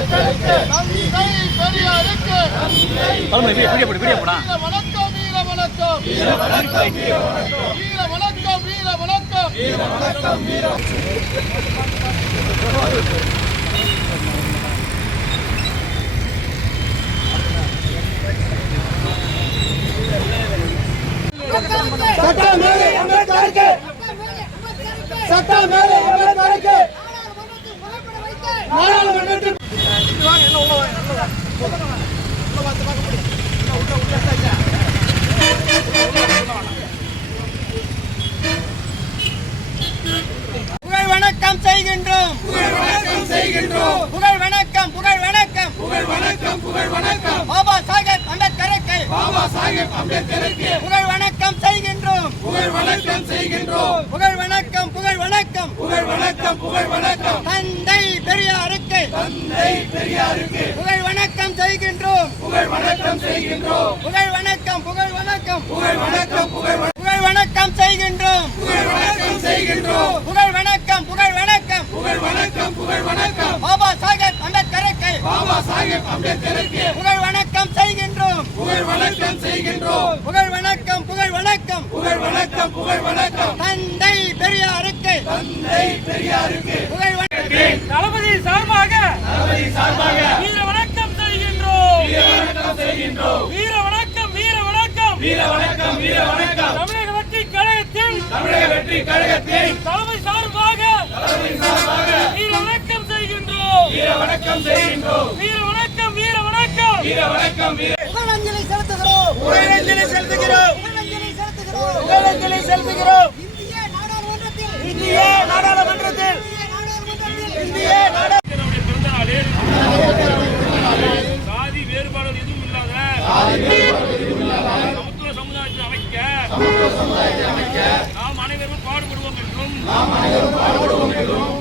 தந்தை பெரியாருக்கு பழமொழி வீடியோ வீடியோ வீடியோ போடா. வீர வணக்கம் வீர வணக்கம் வீர வணக்கம் வீர வணக்கம் சட்டம் மேலே அம்பேத்கருக்கு. சட்டம் மேலே அம்பேத்கருக்கு. வணக்கம் செய்கின்றோம். புகழ் வணக்கம் செய்கின்றோம் புகழ் வணக்கம். புகழ் வணக்கம் புகழ் வணக்கம் புகழ் வணக்கம் பாபா சாஹேப் அம்பேத்கருக்கு. பாபா சாஹேப் அம்பேத்கருக்கு புகழ் வணக்கம் செய்கின்றோம். புகழ் வணக்கம் செய்கின்றோம் புகழ் வணக்கம். புகழ் வணக்கம் புகழ் வணக்கம் புகழ் வணக்கம் தந்தை பெரியாருக்கு. தந்தை பெரியாருக்கு புகழ் வணக்கம் செய்கின்றோம். புகழ் வணக்கம் செய்கின்றோம் புகழ் வணக்கம் புகழ் வணக்கம் புகழ் வணக்கம் புகழ் வணக்கம். புகழ் வணக்கம் செய்கின்றோம் புகழ் வணக்கம் செய்கின்றோம் புகழ் வணக்கம் புகழ் வணக்கம் புகழ் வணக்கம் புகழ் வணக்கம் பாபா சாஹேப் அம்பேத்கருக்கு பாபா சாஹேப் அம்பேத்கருக்கு புகழ் வணக்கம் செய்கின்றோம் புகழ் வணக்கம் செய்கின்றோம் புகழ் வணக்கம் புகழ் வணக்கம் புகழ் வணக்கம் புகழ் வணக்கம் தந்தை பெரியாருக்கு தந்தை பெரியாருக்கு புகழ் வணக்கம் தளபதி சார்பாக சார்பாக வீர வணக்கம் செய்கின்றோம். வீர வணக்கம் செய்கின்றோம். வீர வணக்கம் வீர வணக்கம். வீர வணக்கம் வீர வணக்கம். தமிழக வெற்றி கழகத்தின் தமிழக வெற்றி கழகத்தின் தலைமை சார்பாக வீர வணக்கம் செய்கின்றோம். வீர வணக்கம் செய்கின்றோம். வீர வணக்கம் வீர வணக்கம். வீர வணக்கம் வீர புகழஞ்சலி செலுத்துகிறோம். புகழஞ்சலி செலுத்துகிறோம். புகழஞ்சலி செலுத்துகிறோம். நாம் அனைவரும் பாடுபடுவோம் என்றும்